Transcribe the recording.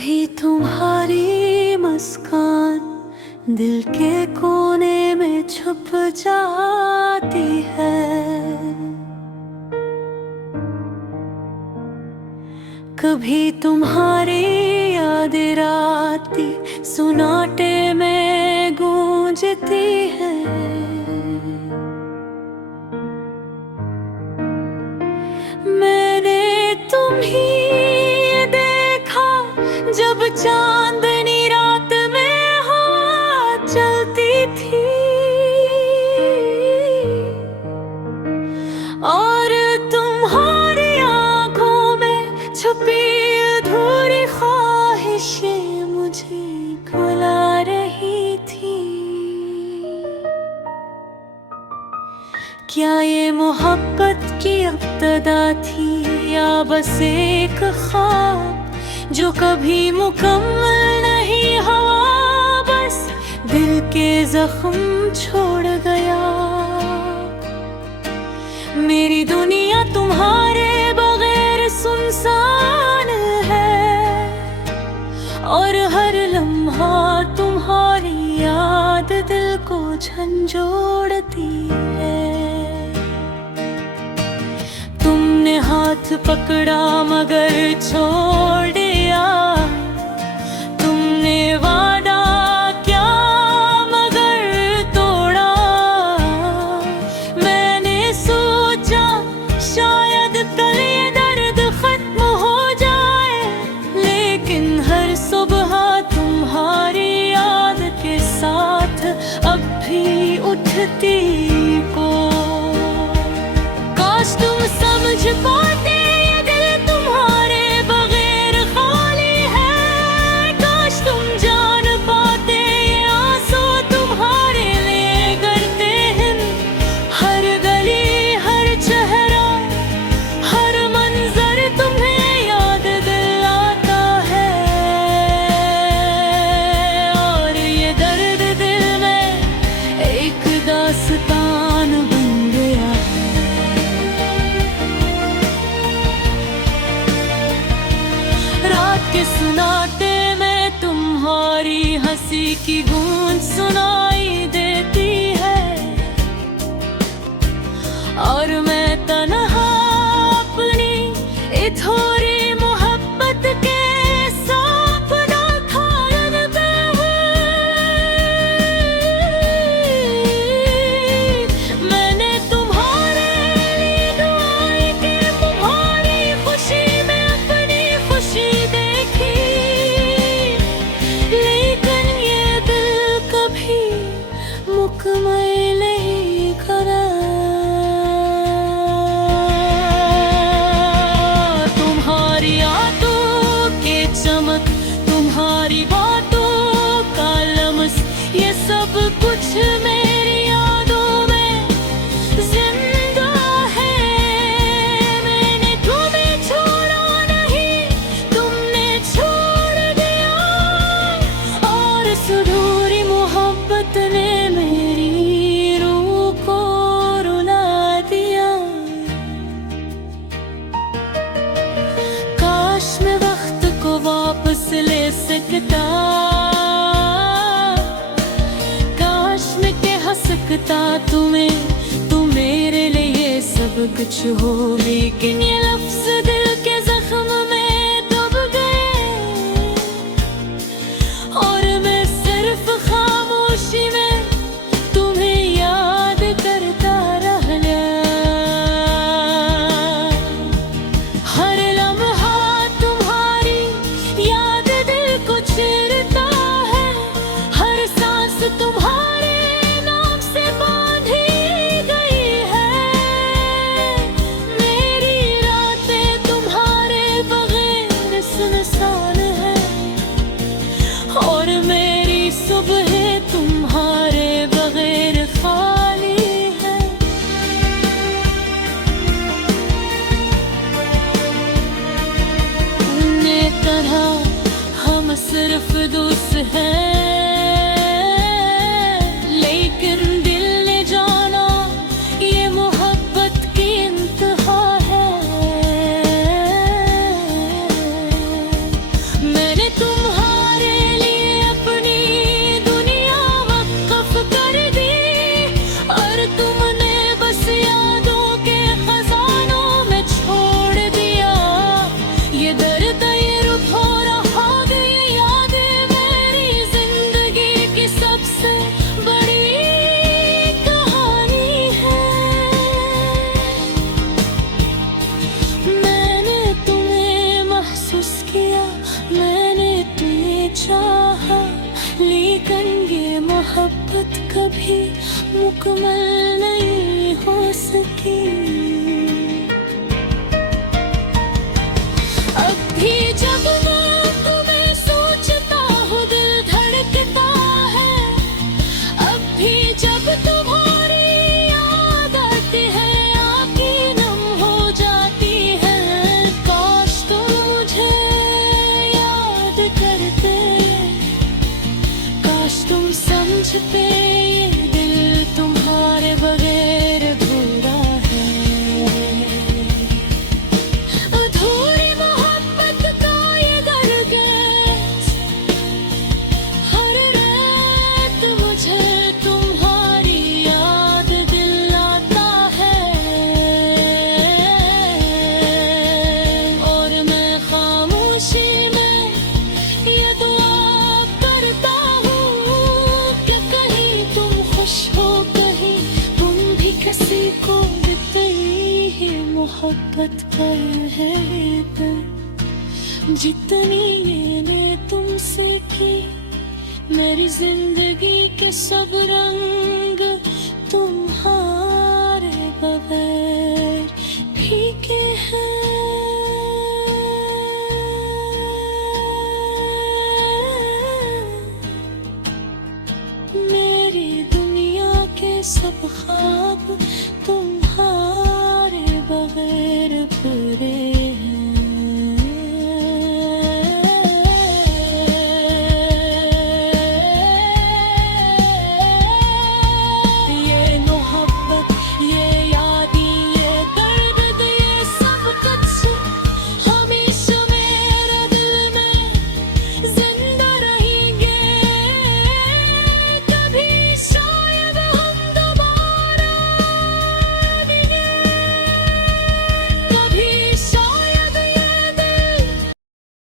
कभी तुम्हारी मुस्कान दिल के कोने में छुप जाती है। कभी तुम्हारी यादें राती सुनाटे में गूंजती है। मैंने तुम्हीं जब चांदनी रात में हवा चलती थी और तुम्हारी आंखों में छुपी अधूरी ख्वाहिशें मुझे रुला रही थी। क्या ये मोहब्बत की इब्तिदा थी या बस एक ख्वाब जो कभी मुकम्मल नहीं हुआ, बस दिल के जख्म छोड़ गया। मेरी दुनिया तुम्हारे बगैर सुनसान है और हर लम्हा तुम्हारी याद दिल को झंझोड़ती है। तुमने हाथ पकड़ा मगर छोड़ दिया, तुमने वादा क्या मगर तोड़ा। मैंने सोचा शायद कल ये दर्द खत्म हो जाए, लेकिन हर सुबह तुम्हारी याद के साथ अब भी उठती को। काश तुम समझ पाते ये दिल तुम्हारे बगैर खाली है। काश तुम जान पाते ये आंसू तुम्हारे लिए करते हैं। हर गली हर चेहरा हर मंजर तुम्हें याद दिलाता है और ये दर्द दिल में एक दास्तान बन गया। के सुनाटे में तुम्हारी हंसी की गूंज सुनाई देती है और मैं तन्हा अपनी थोड़ी मोहब्बत के सपना खान पे मैंने तुम्हारे लिए दुआएं की, तुम्हारी खुशी में अपनी खुशी मुकम्मल नहीं करा। तुम्हारी आंखों के चमक तुम्हारी बातों का लम्स ये सब कुछ मेरी यादों में जिंदा है। मैंने तुम्हें छोड़ा नहीं, तुमने छोड़ दिया और सुधूरी मोहब्बत ने वापस ले सकता। काश मैं कह सकता तुम्हें तुम मेरे लिए सब कुछ हो, लेकिन ये लफ्ज़ दिल के जख्म में दब गए और मैं सिर्फ खामोशी में तुम्हें याद करता रह गया। हर लम्हा तुम्हारी याद दिल को चीरता है, हर सांस तुम्हारे नाम से बांधी गई है। मेरी मोहब्बत कभी मुकम्मल नहीं हो सकी। अब भी जब मैं तुम्हें सोचता हूँ दिल धड़कता है, अब भी जब तुम्हारी याद आती है आँखें नम हो जाती है। काश तुम मुझे याद करते, काश तुम समझते ये दिल तुम्हारे बगैर अधूरा है। अधूरी मोहब्बत का ये दर्द, हर रात मुझे तुम्हारी याद दिलाता है। और मैं खामोशी में ये दुआ करता हूँ कि कहीं तुम खुश हो, कहीं तुम भी किसी को इतनी ही मोहब्बत कर है। जितनी मैंने तुमसे की, मेरी जिंदगी के सब रंग